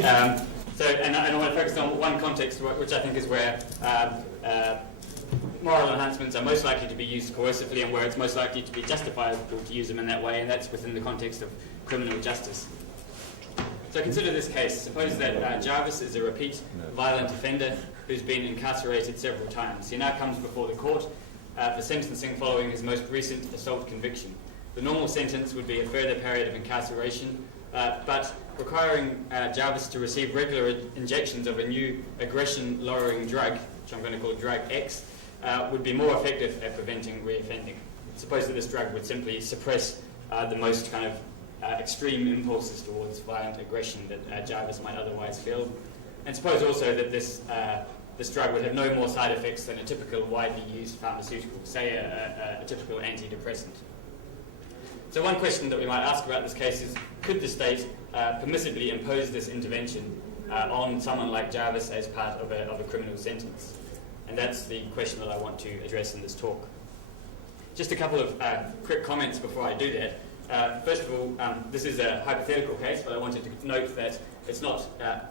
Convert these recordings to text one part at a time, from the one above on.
And I want to focus on one context, which I think is where moral enhancements are most likely to be used coercively and where it's most likely to be justifiable to use them in that way, and that's within the context of criminal justice. So consider this case. Suppose that Jarvis is a repeat violent offender who's been incarcerated several times. He now comes before the court for sentencing following his most recent assault conviction. The normal sentence would be a further period of incarceration, but requiring Jarvis to receive regular injections of a new aggression-lowering drug, which I'm going to call drug X, would be more effective at preventing reoffending. Suppose that this drug would simply suppress the most kind of extreme impulses towards violent aggression that Jarvis might otherwise feel. And suppose also that this drug would have no more side effects than a typical widely used pharmaceutical, say a typical antidepressant. So one question that we might ask about this case is, could the state permissibly impose this intervention on someone like Jarvis as part of a criminal sentence? And that's the question that I want to address in this talk. Just a couple of quick comments before I do that. First of all, this is a hypothetical case, but I wanted to note that it's not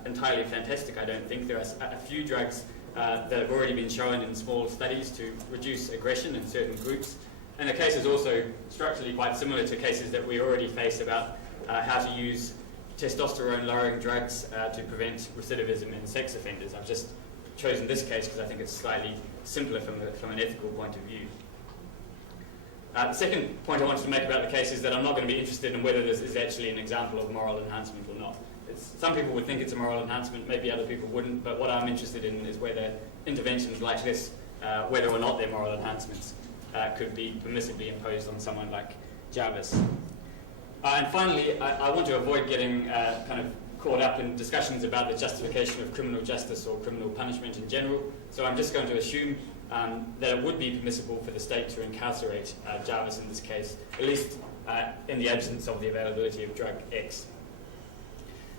entirely fantastic, I don't think. There are a few drugs that have already been shown in small studies to reduce aggression in certain groups. And the case is also structurally quite similar to cases that we already face about how to use testosterone-lowering drugs to prevent recidivism in sex offenders. I've just chosen this case because I think it's slightly simpler from an ethical point of view. The second point I wanted to make about the case is that I'm not going to be interested in whether this is actually an example of moral enhancement or not. Some people would think it's a moral enhancement, maybe other people wouldn't, but what I'm interested in is whether interventions like this, whether or not they're moral enhancements, could be permissibly imposed on someone like Jarvis. And finally, I want to avoid getting kind of caught up in discussions about the justification of criminal justice or criminal punishment in general, so I'm just going to assume that it would be permissible for the state to incarcerate Jarvis in this case, at least in the absence of the availability of drug X.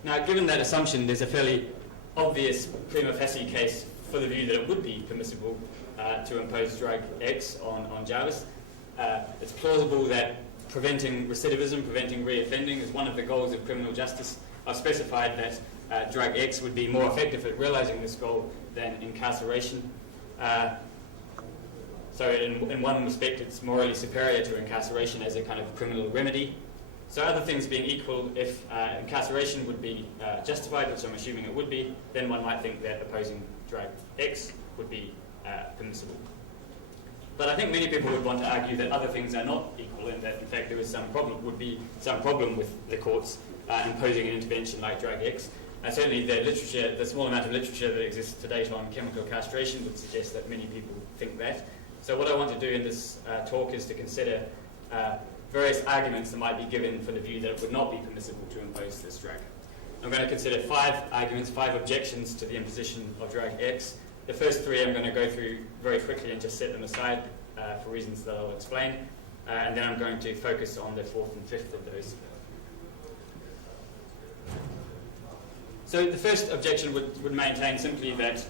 Now, given that assumption, there's a fairly obvious prima facie case for the view that it would be permissible to impose drug X on Jarvis. It's plausible that preventing recidivism, preventing reoffending is one of the goals of criminal justice. I've specified that drug X would be more effective at realizing this goal than incarceration. So in one respect, it's morally superior to incarceration as a kind of criminal remedy. So other things being equal, if incarceration would be justified, which I'm assuming it would be, then one might think that opposing drug X would be permissible. But I think many people would want to argue that other things are not equal and that in fact there is would be some problem with the courts imposing an intervention like drug X. Certainly the small amount of literature that exists to date on chemical castration would suggest that many people think that. So what I want to do in this talk is to consider various arguments that might be given for the view that it would not be permissible to impose this drug. I'm going to consider 5 arguments, 5 objections to the imposition of drug X. The first 3 I'm going to go through very quickly and just set them aside for reasons that I'll explain. And then I'm going to focus on the 4th and 5th of those. So the first objection would maintain simply that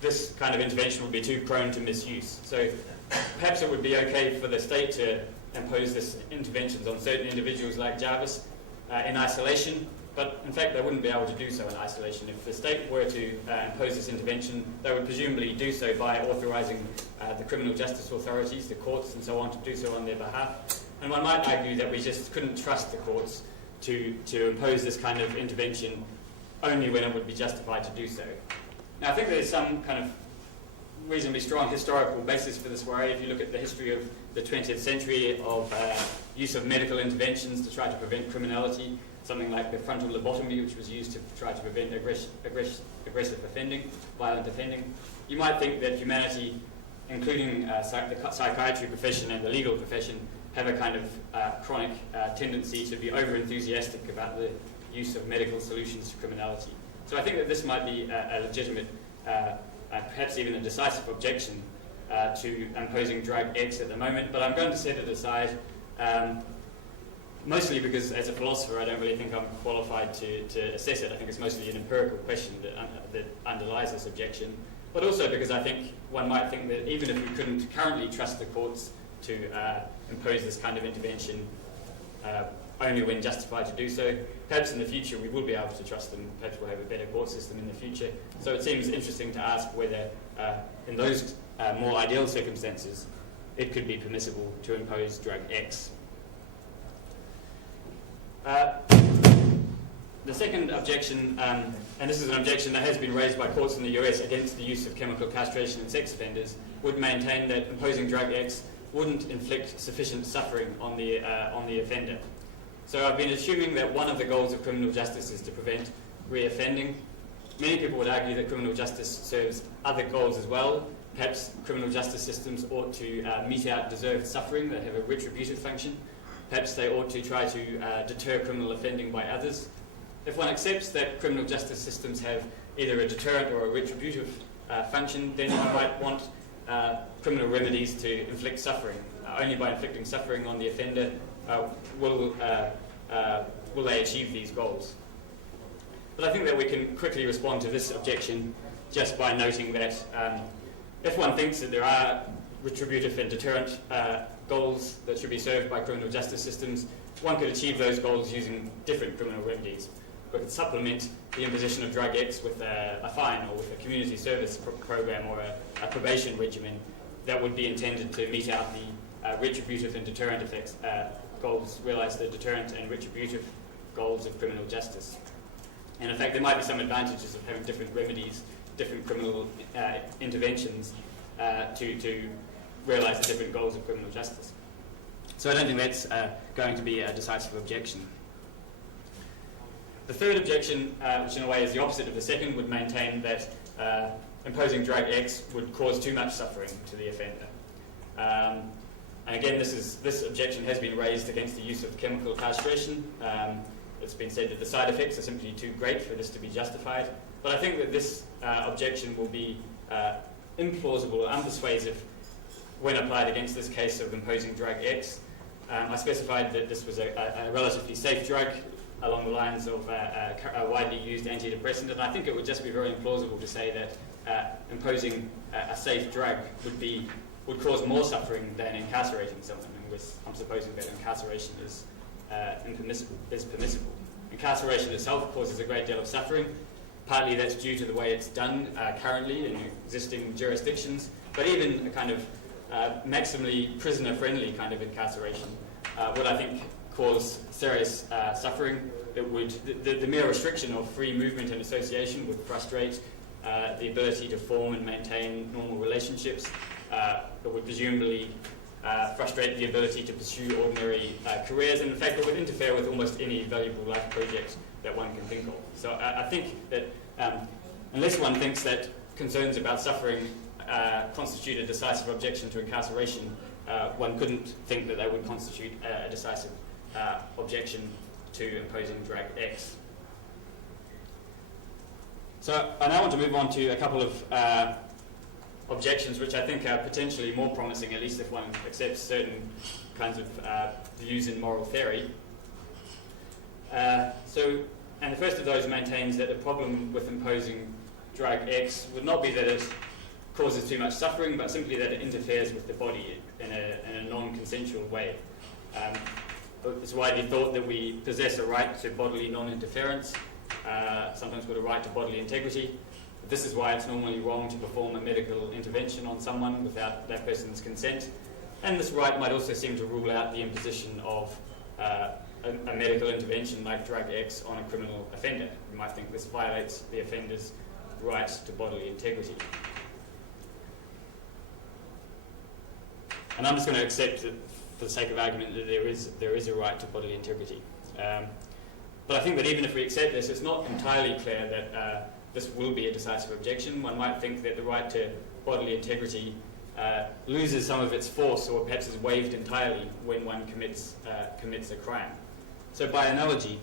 this kind of intervention would be too prone to misuse. So perhaps it would be okay for the state to impose this interventions on certain individuals like Jarvis in isolation, but in fact they wouldn't be able to do so in isolation. If the state were to impose this intervention, they would presumably do so by authorizing the criminal justice authorities, the courts and so on, to do so on their behalf. And one might argue that we just couldn't trust the courts to impose this kind of intervention only when it would be justified to do so. Now I think there's some kind of reasonably strong historical basis for this worry. If you look at the history of the 20th century of use of medical interventions to try to prevent criminality, something like the frontal lobotomy, which was used to try to prevent aggressive offending, violent offending, you might think that humanity, including the psychiatry profession and the legal profession, have a kind of chronic tendency to be over-enthusiastic about the use of medical solutions to criminality. So I think that this might be a legitimate, perhaps even a decisive objection to imposing drug X at the moment, but I'm going to set it aside, mostly because as a philosopher I don't really think I'm qualified to assess it. I think it's mostly an empirical question that underlies this objection, but also because I think one might think that even if we couldn't currently trust the courts to impose this kind of intervention, only when justified to do so. Perhaps in the future we will be able to trust them. Perhaps we'll have a better court system in the future. So it seems interesting to ask whether, in those more ideal circumstances, it could be permissible to impose drug X. The second objection, and this is an objection that has been raised by courts in the US against the use of chemical castration in sex offenders, would maintain that imposing drug X wouldn't inflict sufficient suffering on the offender. So I've been assuming that one of the goals of criminal justice is to prevent reoffending. Many people would argue that criminal justice serves other goals as well. Perhaps criminal justice systems ought to mete out deserved suffering that have a retributive function. Perhaps they ought to try to deter criminal offending by others. If one accepts that criminal justice systems have either a deterrent or a retributive function, then you might want criminal remedies to inflict suffering. Only by inflicting suffering on the offender will they achieve these goals. But I think that we can quickly respond to this objection just by noting that if one thinks that there are retributive and deterrent goals that should be served by criminal justice systems, one could achieve those goals using different criminal remedies. We could supplement the imposition of drug X with a fine or with a community service program or a probation regimen that would be intended to mete out the retributive and deterrent effects goals, realise the deterrent and retributive goals of criminal justice. And in fact, there might be some advantages of having different remedies, different criminal interventions to realise the different goals of criminal justice. So I don't think that's going to be a decisive objection. The third objection, which in a way is the opposite of the second, would maintain that imposing drug X would cause too much suffering to the offender. And again, this objection has been raised against the use of chemical castration. It's been said that the side effects are simply too great for this to be justified. But I think that this objection will be implausible or unpersuasive when applied against this case of imposing drug X. I specified that this was a relatively safe drug along the lines of a widely used antidepressant, and I think it would just be very implausible to say that imposing a safe drug would cause more suffering than incarcerating someone. And I'm supposing that incarceration is permissible. Incarceration itself causes a great deal of suffering. Partly that's due to the way it's done currently in existing jurisdictions, but even a kind of maximally prisoner-friendly kind of incarceration would, I think, cause serious suffering. It would, the mere restriction of free movement and association would frustrate the ability to form and maintain normal relationships. It would presumably frustrate the ability to pursue ordinary careers, and in fact it would interfere with almost any valuable life project that one can think of. So I think that unless one thinks that concerns about suffering constitute a decisive objection to incarceration, one couldn't think that they would constitute a decisive objection to imposing drug X. So I now want to move on to a couple of objections which I think are potentially more promising, at least if one accepts certain kinds of views in moral theory. And the first of those maintains that the problem with imposing drug X would not be that it causes too much suffering, but simply that it interferes with the body in a non-consensual way. It's widely thought that we possess a right to bodily non-interference, sometimes called a right to bodily integrity. This is why it's normally wrong to perform a medical intervention on someone without that person's consent. And this right might also seem to rule out the imposition of a medical intervention like drug X on a criminal offender. You might think this violates the offender's right to bodily integrity. And I'm just going to accept that, for the sake of argument, that there is a right to bodily integrity. But I think that even if we accept this, it's not entirely clear that this will be a decisive objection. One might think that the right to bodily integrity loses some of its force, or perhaps is waived entirely when one commits a crime. So by analogy,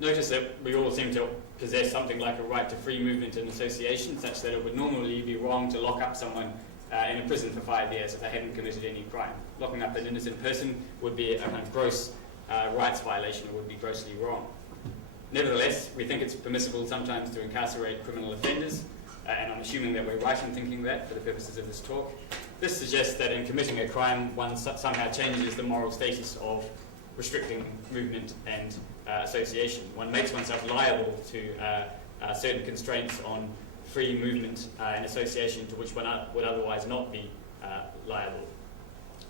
notice that we all seem to possess something like a right to free movement and association, such that it would normally be wrong to lock up someone in a prison for 5 years if they hadn't committed any crime. Locking up an innocent person would be a kind of gross rights violation, or would be grossly wrong. Nevertheless, we think it's permissible sometimes to incarcerate criminal offenders, and I'm assuming that we're right in thinking that for the purposes of this talk. this suggests that in committing a crime, one somehow changes the moral status of restricting movement and association. One makes oneself liable to certain constraints on free movement and association to which one would otherwise not be liable.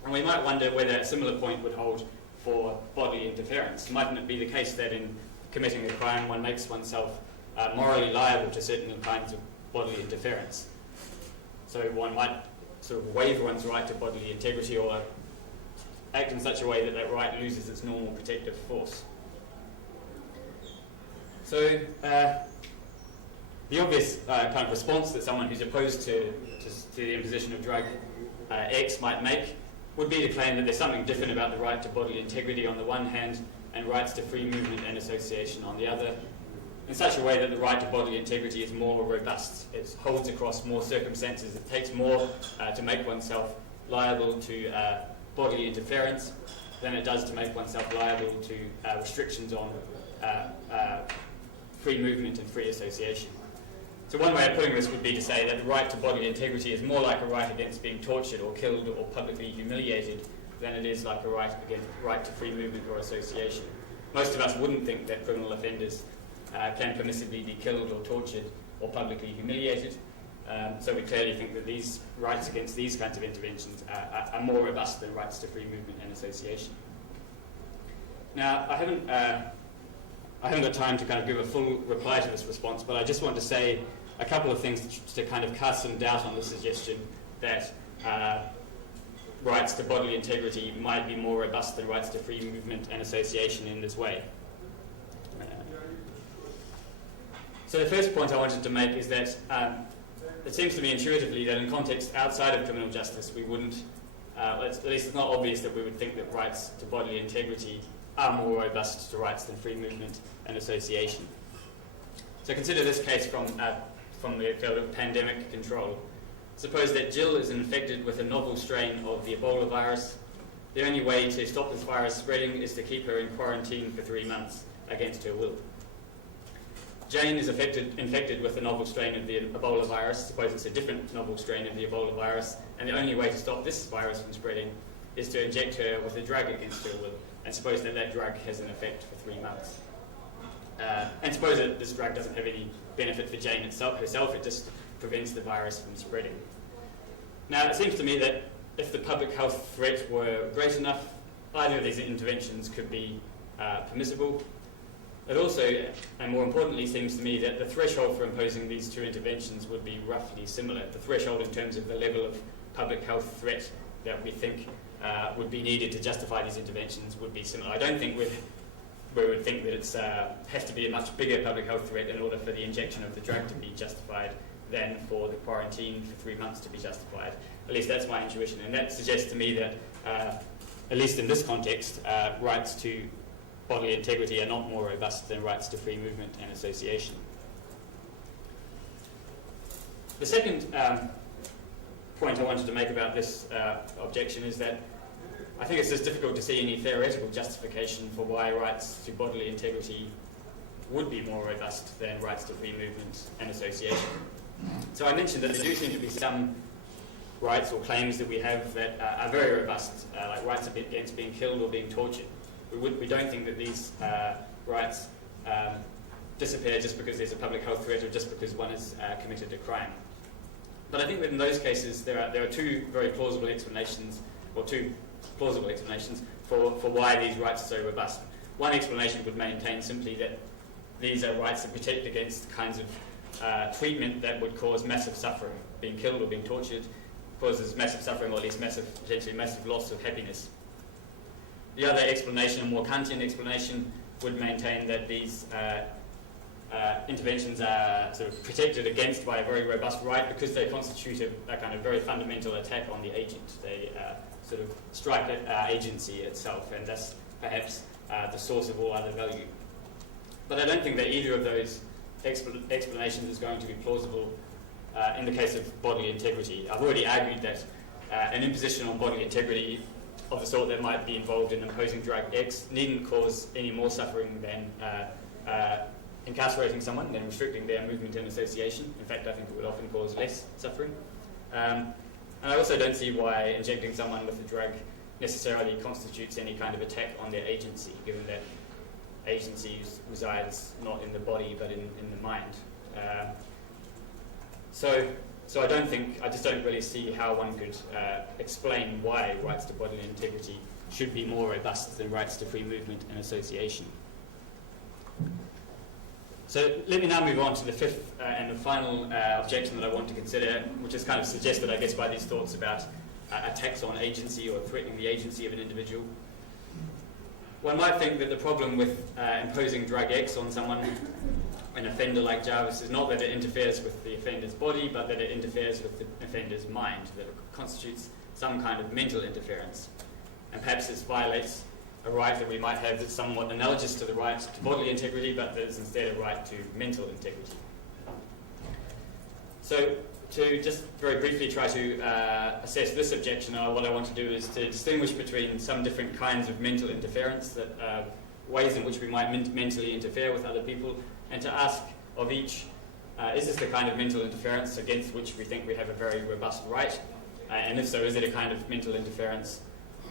And we might wonder whether a similar point would hold for bodily interference. Mightn't it be the case that in committing a crime, one makes oneself morally liable to certain kinds of bodily interference? So one might sort of waive one's right to bodily integrity or act in such a way that that right loses its normal protective force. So the obvious kind of response that someone who's opposed to the imposition of drug X might make would be to claim that there's something different about the right to bodily integrity on the one hand and rights to free movement and association on the other, in such a way that the right to bodily integrity is more robust. It holds across more circumstances. It takes more to make oneself liable to bodily interference than it does to make oneself liable to restrictions on free movement and free association. So one way of putting this would be to say that the right to bodily integrity is more like a right against being tortured or killed or publicly humiliated than it is like a right to free movement or association. Most of us wouldn't think that criminal offenders can permissibly be killed or tortured or publicly humiliated. So we clearly think that these rights against these kinds of interventions are more robust than rights to free movement and association. Now, I haven't got time to kind of give a full reply to this response, but I just want to say a couple of things to kind of cast some doubt on the suggestion that rights to bodily integrity might be more robust than rights to free movement and association in this way. So the first point I wanted to make is that it seems to me intuitively that in contexts outside of criminal justice we wouldn't, at least it's not obvious that we would think that rights to bodily integrity are more robust to rights than free movement and association. So consider this case from the field of pandemic control. Suppose that Jill is infected with a novel strain of the Ebola virus. The only way to stop this virus spreading is to keep her in quarantine for 3 months against her will. Jane is infected with a novel strain of the Ebola virus. Suppose it's a different novel strain of the Ebola virus, and the only way to stop this virus from spreading is to inject her with a drug against her will, and suppose that that drug has an effect for 3 months. And suppose that this drug doesn't have any benefit for Jane herself, it just prevents the virus from spreading. Now, it seems to me that if the public health threat were great enough, either of these interventions could be permissible. It also, and more importantly, seems to me that the threshold for imposing these two interventions would be roughly similar. The threshold in terms of the level of public health threat that we think would be needed to justify these interventions would be similar. I don't think we would think that it has to be a much bigger public health threat in order for the injection of the drug to be justified than for the quarantine for 3 months to be justified. At least that's my intuition, and that suggests to me that, at least in this context, rights to bodily integrity are not more robust than rights to free movement and association. The second point I wanted to make about this objection is that I think it's just difficult to see any theoretical justification for why rights to bodily integrity would be more robust than rights to free movement and association. So I mentioned that there do seem to be some rights or claims that we have that are very robust, like rights against being killed or being tortured. We don't think that these rights disappear just because there's a public health threat or just because one has committed a crime. But I think that in those cases there are two very plausible explanations, or two plausible explanations for why these rights are so robust. One explanation would maintain simply that these are rights that protect against kinds of treatment that would cause massive suffering. Being killed or being tortured causes massive suffering, or at least potentially massive loss of happiness. The other explanation, a more Kantian explanation, would maintain that these interventions are sort of protected against by a very robust right because they constitute a kind of very fundamental attack on the agent. They sort of strike at agency itself, and thus perhaps the source of all other value. But I don't think that either of those explanations is going to be plausible in the case of bodily integrity. I've already argued that an imposition on bodily integrity of the sort that might be involved in imposing drug X needn't cause any more suffering than incarcerating someone, than restricting their movement and association. In fact, I think it would often cause less suffering. And I also don't see why injecting someone with a drug necessarily constitutes any kind of attack on their agency, given that agency resides not in the body but in the mind. So I just don't really see how one could explain why rights to bodily integrity should be more robust than rights to free movement and association. So let me now move on to the fifth and the final objection that I want to consider, which is kind of suggested, I guess, by these thoughts about attacks on agency or threatening the agency of an individual. One might think that the problem with imposing drug X on someone, an offender like Jarvis, is not that it interferes with the offender's body, but that it interferes with the offender's mind, that it constitutes some kind of mental interference. And perhaps it violates a right that we might have that's somewhat analogous to the right to bodily integrity, but that is instead a right to mental integrity. So to just very briefly try to assess this objection, what I want to do is to distinguish between some different kinds of mental interference, that ways in which we might mentally interfere with other people, and to ask of each, is this the kind of mental interference against which we think we have a very robust right? And if so, is it a kind of mental interference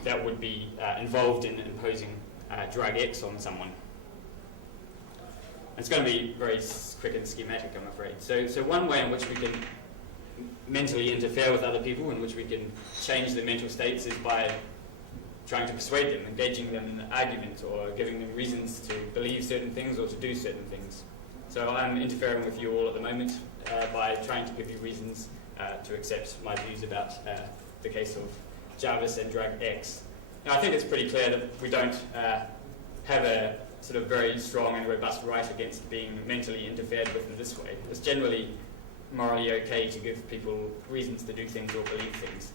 that would be involved in imposing drug X on someone? It's going to be very quick and schematic, I'm afraid. So one way in which we can mentally interfere with other people, in which we can change their mental states, is by trying to persuade them, engaging them in an argument, or giving them reasons to believe certain things or to do certain things. So I'm interfering with you all at the moment by trying to give you reasons to accept my views about the case of Jarvis and drug X. Now, I think it's pretty clear that we don't have a sort of very strong and robust right against being mentally interfered with in this way. It's generally morally okay to give people reasons to do things or believe things.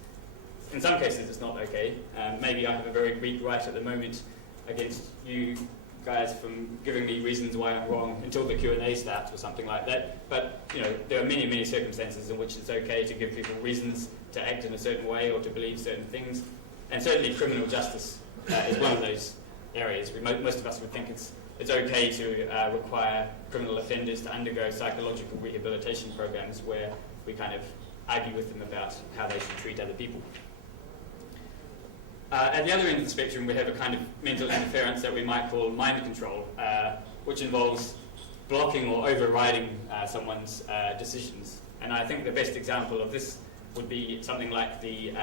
In some cases it's not okay. Maybe I have a very weak right at the moment against you guys from giving me reasons why I'm wrong until the Q&A starts or something like that. But there are many, many circumstances in which it's okay to give people reasons to act in a certain way or to believe certain things. And certainly criminal justice is one of those areas. Most of us would think it's okay to require criminal offenders to undergo psychological rehabilitation programs where we kind of argue with them about how they should treat other people. At the other end of the spectrum, we have a kind of mental interference that we might call mind control, which involves blocking or overriding someone's decisions. And I think the best example of this would be something like the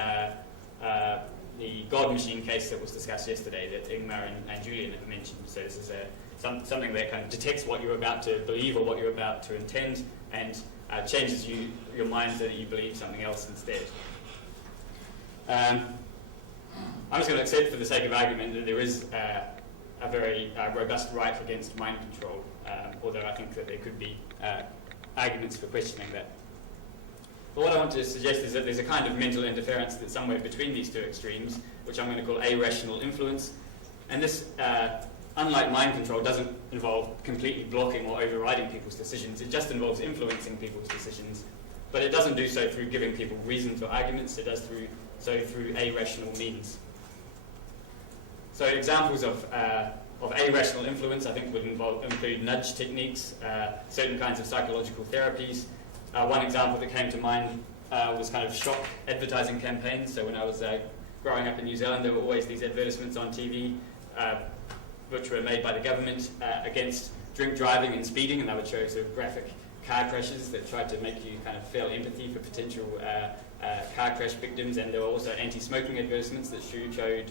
God machine case that was discussed yesterday that Ingmar and Julian have mentioned. So this is something that kind of detects what you're about to believe or what you're about to intend and changes your mind so that you believe something else instead. I'm just going to accept for the sake of argument that there is a very robust right against mind control, although I think that there could be arguments for questioning that. But what I want to suggest is that there's a kind of mental interference that's somewhere between these two extremes, which I'm going to call irrational influence. And this, unlike mind control, doesn't involve completely blocking or overriding people's decisions. It just involves influencing people's decisions. But it doesn't do so through giving people reasons or arguments. It does so through irrational means. So examples of irrational influence, I think, would include nudge techniques, certain kinds of psychological therapies. One example that came to mind was kind of shock advertising campaigns. So when I was growing up in New Zealand, there were always these advertisements on TV which were made by the government against drink driving and speeding, and they would show sort of graphic car crashes that tried to make you kind of feel empathy for potential car crash victims. And there were also anti-smoking advertisements that showed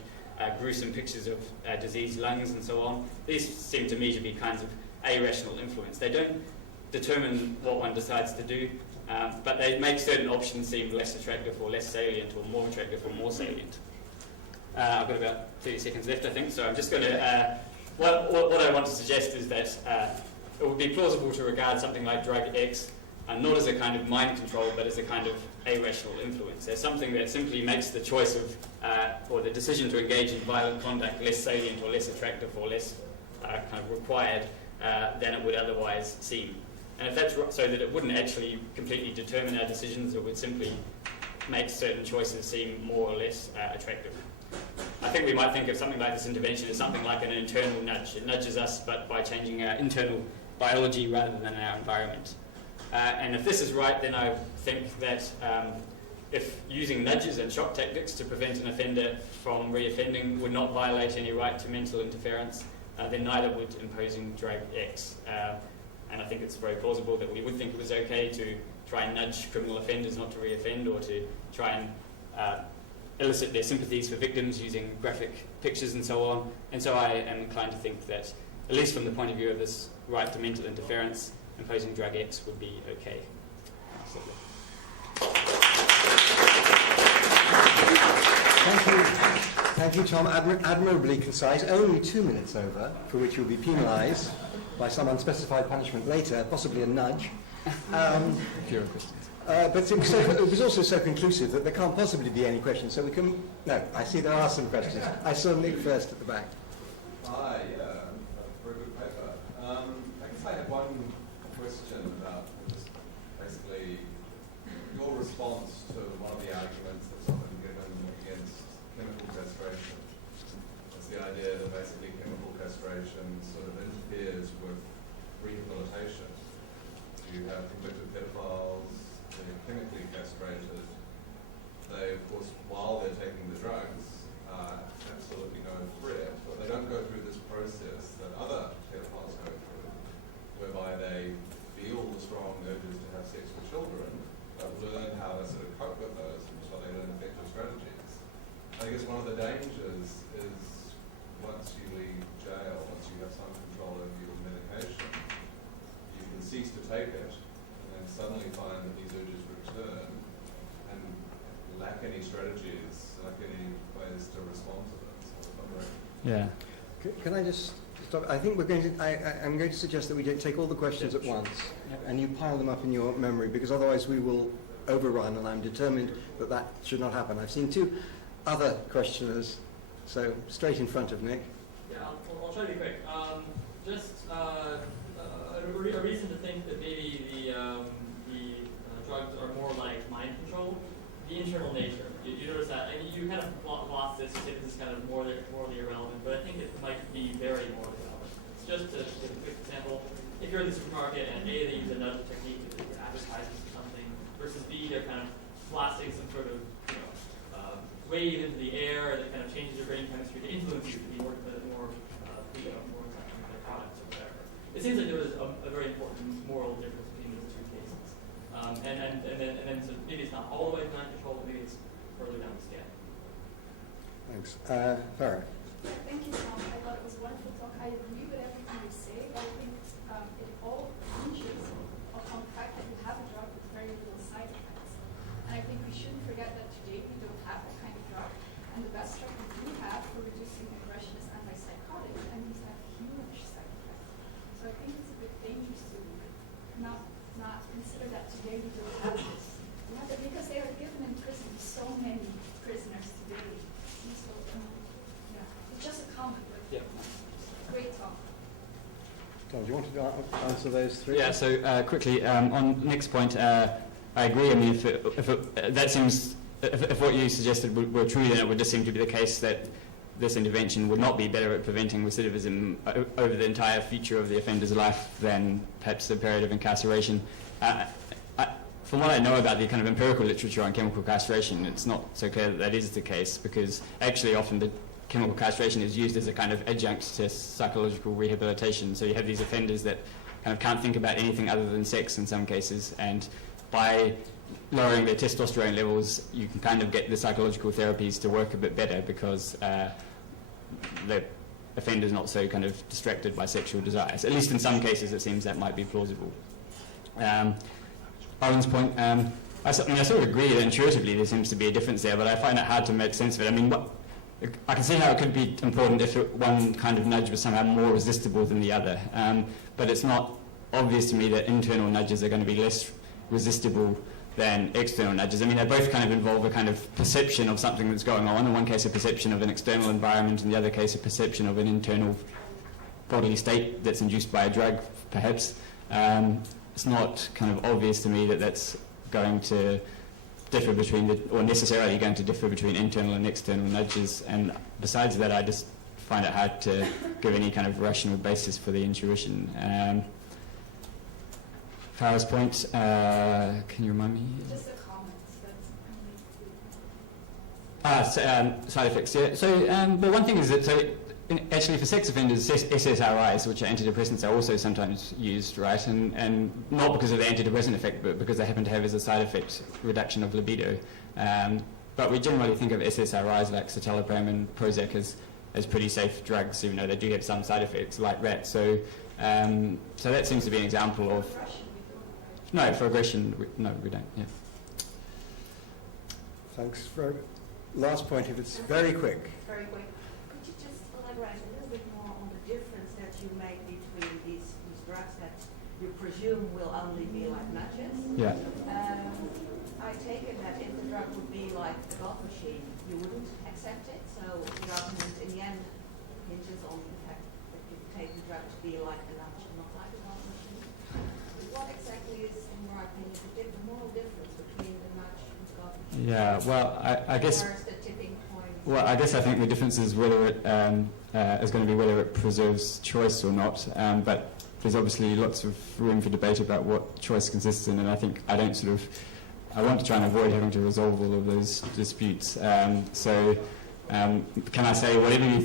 gruesome pictures of diseased lungs and so on. These seem to me to be kinds of irrational influence. They don't determine what one decides to do, but they make certain options seem less attractive or less salient, or more attractive or more salient. I've got about 30 seconds left, I think, so I'm just going to... What I want to suggest is that it would be plausible to regard something like drug X not as a kind of mind control, but as a kind of irrational influence. As something that simply makes the choice of, or the decision to engage in violent conduct less salient or less attractive or less kind of required than it would otherwise seem. And if that's so that it wouldn't actually completely determine our decisions, it would simply make certain choices seem more or less attractive. I think we might think of something like this intervention as something like an internal nudge. It nudges us, but by changing our internal biology rather than our environment. And if this is right, then I think that if using nudges and shock tactics to prevent an offender from reoffending would not violate any right to mental interference, then neither would imposing drug X. And I think it's very plausible that we would think it was okay to try and nudge criminal offenders not to reoffend, or to try and elicit their sympathies for victims using graphic pictures and so on. And so I am inclined to think that, at least from the point of view of this right to mental interference, imposing drug X would be okay. Thank you, Tom. Admirably concise. Only 2 minutes over, for which you'll be penalised by some unspecified punishment later, possibly a nudge. Fewer questions. But it was also so conclusive that there can't possibly be any questions. So we can. No, I see there are some questions. I saw Nick first at the back. Hi, very good paper. I guess I have one question about just basically your response to one of the arguments that's often given against chemical castration. It's the idea that basically chemical castration sort of interferes with rehabilitation. You have convicted pedophiles, they're chemically castrated. They, of course, while they're taking the drugs, are absolutely no threat, but they don't go through this process that other pedophiles go through, whereby they feel the strong urges to have sex with children, but learn how to sort of cope with those, and so they learn effective strategies. I guess one of the dangers is once you leave jail, once you have some control over your medication, you can cease to take it, and then suddenly find that these urges return, and lack any strategies, lack any ways to respond to them. So I'm wondering. Yeah. Can I just stop? I think we're going to. I'm going to suggest that we don't take all the questions at once, and you pile them up in your memory, because otherwise we will overrun, and I'm determined that that should not happen. I've seen 2 other questioners, so straight in front of Nick. Yeah, I'll try to be quick. A reason to think that maybe the drugs are more like mind control, the internal nature. You notice that, and you kind of lost this, you say this is kind of morally irrelevant, but I think it might be very morally relevant. It's just to give a quick example, if you're in the supermarket and A, they use a nudge technique to advertisements or something, versus B, they're kind of blasting some sort of wave into the air that kind of changes your brain chemistry to influence you to be more their products or whatever. It seems like there was a very important moral difference between those 2 cases. And then so maybe it's not all the way mind control, but maybe it's further down the scale. Thanks. Farah. Thank you, Tom. I thought it was a wonderful talk. I agree with everything you say, but I think it all hinges upon the fact that you have a drug with very little side effects. And I think we shouldn't forget that today we don't have that kind of drug. And the best drug we do have for reducing aggression is antipsychotics, and these have huge side effects. So I think it's a bit dangerous to not consider that today we don't have this. We have it because they are given in prison. So many prisoners today. So, yeah, it's just a comment. But great talk. Tom, do you want to answer those 3? Yeah, so quickly, on Nick's point, I agree. I mean, if what you suggested were true, then it would just seem to be the case that this intervention would not be better at preventing recidivism over the entire future of the offender's life than perhaps the period of incarceration. From what I know about the kind of empirical literature on chemical castration, it's not so clear that that is the case, because actually often the chemical castration is used as a kind of adjunct to psychological rehabilitation. So you have these offenders that kind of can't think about anything other than sex in some cases, and by lowering their testosterone levels, you can kind of get the psychological therapies to work a bit better, because the offender's not so kind of distracted by sexual desires. At least in some cases it seems that might be plausible. Owen's point, I sort of agree that intuitively there seems to be a difference there, but I find it hard to make sense of it. I mean, I can see how it could be important if one kind of nudge was somehow more resistible than the other, but it's not obvious to me that internal nudges are going to be less resistible than external nudges. I mean, they both kind of involve a kind of perception of something that's going on. In one case, a perception of an external environment, in the other case, a perception of an internal bodily state that's induced by a drug, perhaps. It's not kind of obvious to me that that's going to differ between, or necessarily going to differ between internal and external nudges. And besides that, I just find it hard to give any kind of rational basis for the intuition. Farah's point, can you remind me? Just a comment. Side effects, yeah. So, well, one thing is that, actually for sex offenders, SSRIs, which are antidepressants, are also sometimes used, right? And not because of the antidepressant effect, but because they happen to have as a side effect reduction of libido. But we generally think of SSRIs like citalopram and Prozac as pretty safe drugs, even though they do have some side effects like that. So, so that seems to be an example of... No, for aggression, no, we don't, yeah. Thanks. Last point, if it's very quick. Very quick. Could you just elaborate a little bit more on the difference that you make between these drugs that you presume will only be like matches? Yeah. I take it that if the drug would be like a golf machine, you wouldn't accept it. So the argument in the end hinges on the fact that you take the drug to be like a match, not like a golf machine. What exactly is, in your opinion, the moral difference between the match and the golf machine? Yeah, well, I guess... Where's the tipping point? Well, I guess I think the difference is whether it is going to be whether it preserves choice or not. But there's obviously lots of room for debate about what choice consists in, and I think I want to try and avoid having to resolve all of those disputes. So, can I say whatever you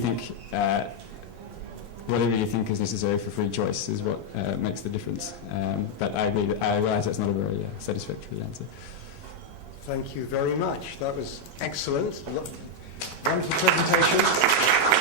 think is necessary for free choice is what makes the difference. But I agree that I realise that's not a very satisfactory answer. Thank you very much. That was excellent. Wonderful presentation.